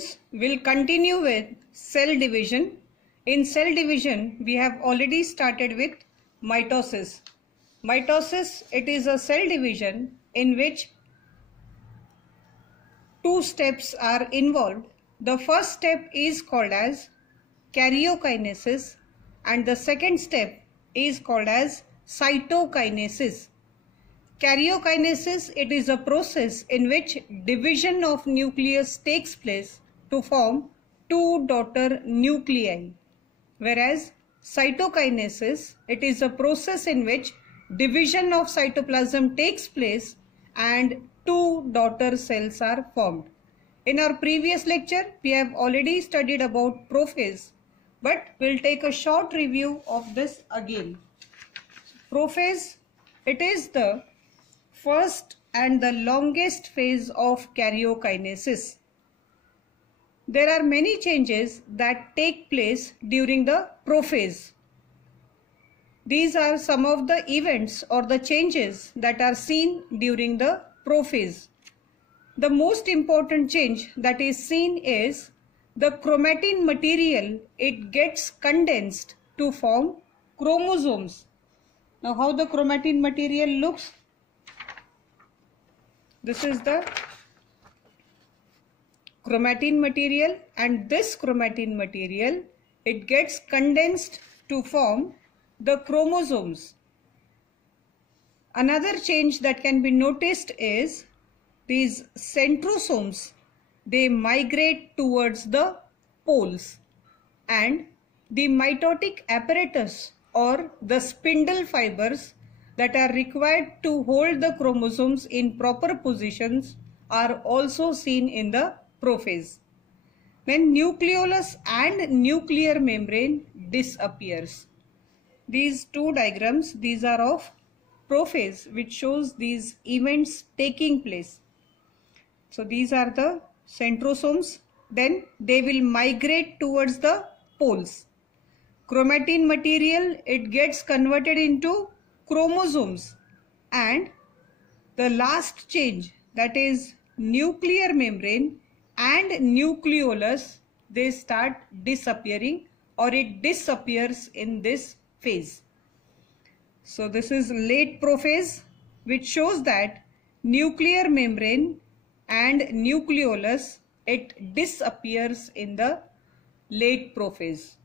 students, will continue with cell division. In cell division, we have already started with mitosis. Mitosis, it is a cell division in which two steps are involved. The first step is called as karyokinesis and the second step is called as cytokinesis. Karyokinesis, it is a process in which division of nucleus takes place to form two daughter nuclei, whereas cytokinesis, it is a process in which division of cytoplasm takes place and two daughter cells are formed. In our previous lecture, we have already studied about prophase, but we'll take a short review of this again. Prophase, it is the first and the longest phase of karyokinesis. There are many changes that take place during the prophase. These are some of the events or the changes that are seen during the prophase. The most important change that is seen is the chromatin material, it gets condensed to form chromosomes. Now how the chromatin material looks? This is the chromatin material, and this chromatin material, it gets condensed to form the chromosomes. Another change that can be noticed is these centrosomes, they migrate towards the poles, and the mitotic apparatus or the spindle fibers that are required to hold the chromosomes in proper positions are also seen in the prophase. When nucleolus and nuclear membrane disappears. These two diagrams, these are of prophase, which shows these events taking place. So these are the centrosomes, then they will migrate towards the poles. Chromatin material, it gets converted into chromosomes, and the last change, that is nuclear membrane and nucleolus, they start disappearing, or it disappears in this phase. So this is late prophase, which shows that nuclear membrane and nucleolus, it disappears in the late prophase.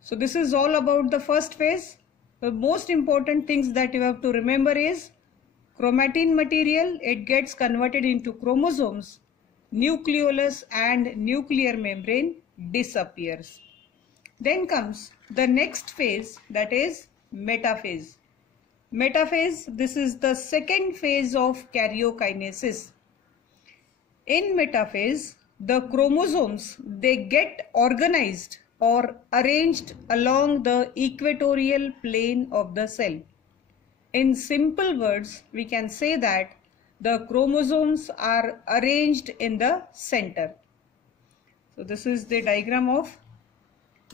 So this is all about the first phase. The most important things that you have to remember is chromatin material, it gets converted into chromosomes, nucleolus and nuclear membrane disappears. Then comes the next phase, that is metaphase. Metaphase, this is the second phase of karyokinesis. In metaphase, the chromosomes, they get organized or arranged along the equatorial plane of the cell. In simple words, we can say that the chromosomes are arranged in the center. So this is the diagram of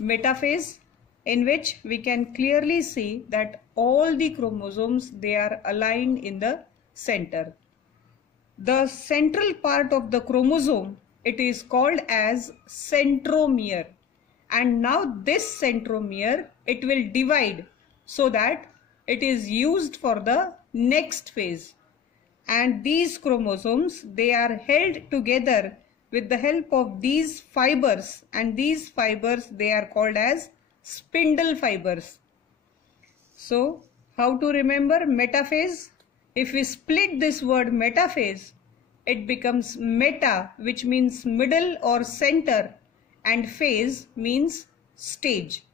metaphase, in which we can clearly see that all the chromosomes, they are aligned in the center. The central part of the chromosome, it is called as centromere. And now this centromere, it will divide so that it is used for the next phase. And these chromosomes, they are held together with the help of these fibers, and these fibers, they are called as spindle fibers. So how to remember metaphase? If we split this word metaphase, it becomes meta, which means middle or center, and phase means stage.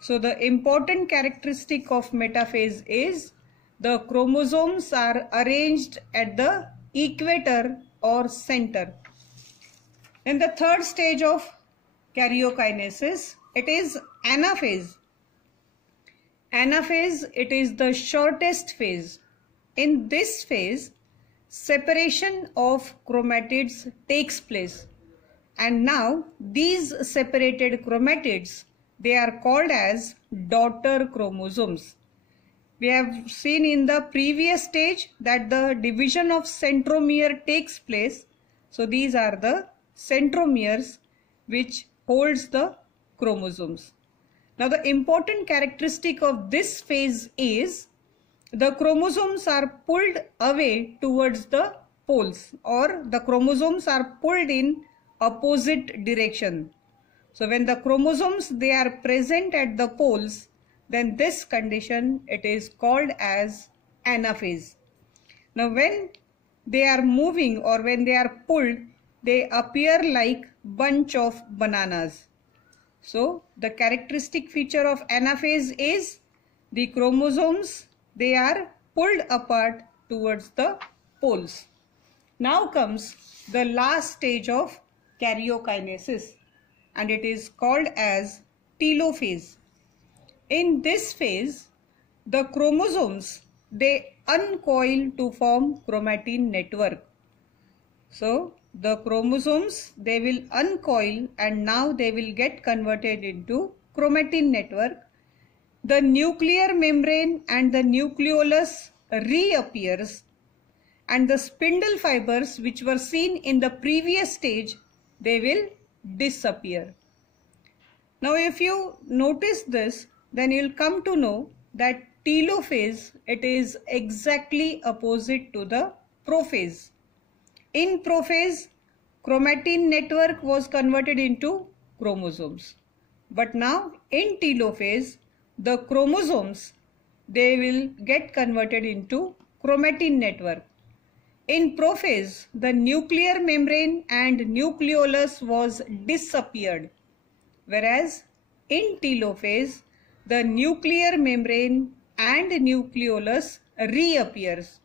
So the important characteristic of metaphase is the chromosomes are arranged at the equator or center. In the third stage of karyokinesis, it is anaphase. Anaphase, it is the shortest phase. In this phase, separation of chromatids takes place. And now these separated chromatids, they are called as daughter chromosomes. We have seen in the previous stage that the division of centromere takes place. So these are the centromeres which holds the chromosomes. Now the important characteristic of this phase is the chromosomes are pulled away towards the poles, or the chromosomes are pulled in opposite direction. So when the chromosomes, they are present at the poles, then this condition, it is called as anaphase. Now when they are moving or when they are pulled, they appear like bunch of bananas. So the characteristic feature of anaphase is the chromosomes, they are pulled apart towards the poles. Now comes the last stage of karyokinesis, and it is called as telophase. In this phase, the chromosomes, they uncoil to form chromatin network. So the chromosomes, they will uncoil and now they will get converted into chromatin network. The nuclear membrane and the nucleolus reappears, and the spindle fibers which were seen in the previous stage, they will disappear. Now if you notice this, then you will come to know that telophase, it is exactly opposite to the prophase. In prophase, chromatin network was converted into chromosomes. But now in telophase, the chromosomes, they will get converted into chromatin network. In prophase, the nuclear membrane and nucleolus was disappeared, whereas in telophase, the nuclear membrane and nucleolus reappears,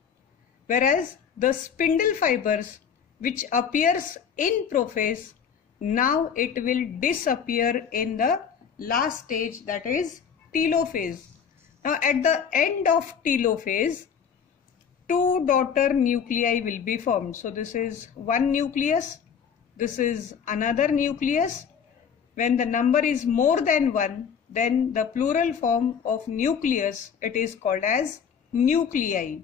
whereas the spindle fibers which appears in prophase, now it will disappear in the last stage, that is telophase. Now at the end of telophase, two daughter nuclei will be formed. So this is one nucleus, this is another nucleus. When the number is more than one, then the plural form of nucleus, it is called as nuclei.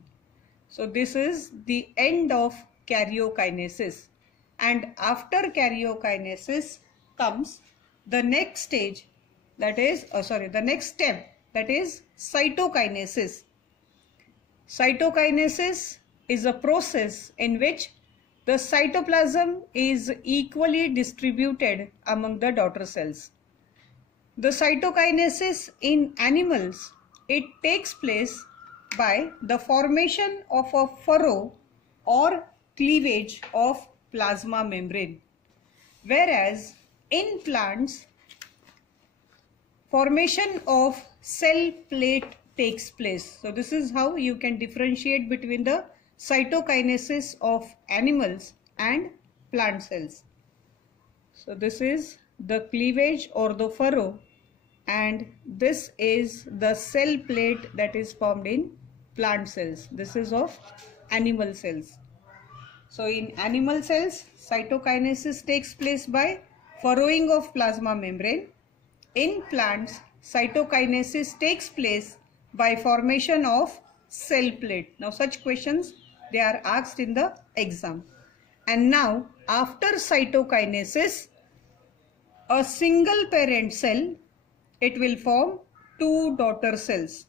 So this is the end of karyokinesis. And after karyokinesis comes the next stage, that is, the next step, that is cytokinesis. Cytokinesis is a process in which the cytoplasm is equally distributed among the daughter cells. The cytokinesis in animals, it takes place by the formation of a furrow or cleavage of plasma membrane, whereas in plants, formation of cell plate takes place. So this is how you can differentiate between the cytokinesis of animals and plant cells. So this is the cleavage or the furrow, and this is the cell plate that is formed in plant cells. This is of animal cells. So in animal cells, cytokinesis takes place by furrowing of plasma membrane. In plants, cytokinesis takes place by formation of cell plate. Now such questions, they are asked in the exam. And now after cytokinesis, a single parent cell, it will form two daughter cells,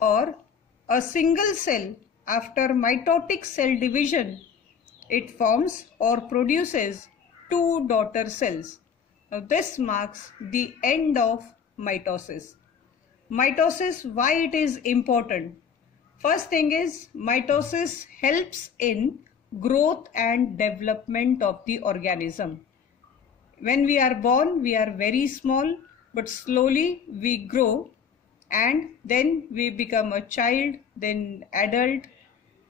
or a single cell after mitotic cell division, it forms or produces two daughter cells. Now this marks the end of mitosis. Mitosis, why it is important? First thing is, mitosis helps in growth and development of the organism. When we are born, we are very small, but slowly we grow and then we become a child, then adult,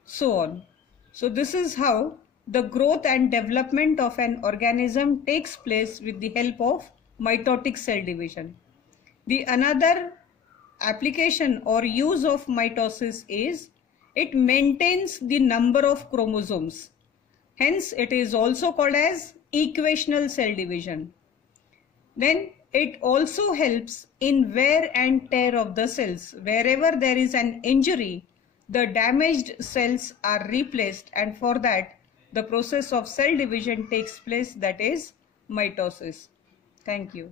so on. So this is how the growth and development of an organism takes place with the help of mitotic cell division. The another application or use of mitosis is it maintains the number of chromosomes. Hence it is also called as equational cell division. Then it also helps in wear and tear of the cells. Wherever there is an injury, the damaged cells are replaced, and for that the process of cell division takes place, that is mitosis. Thank you.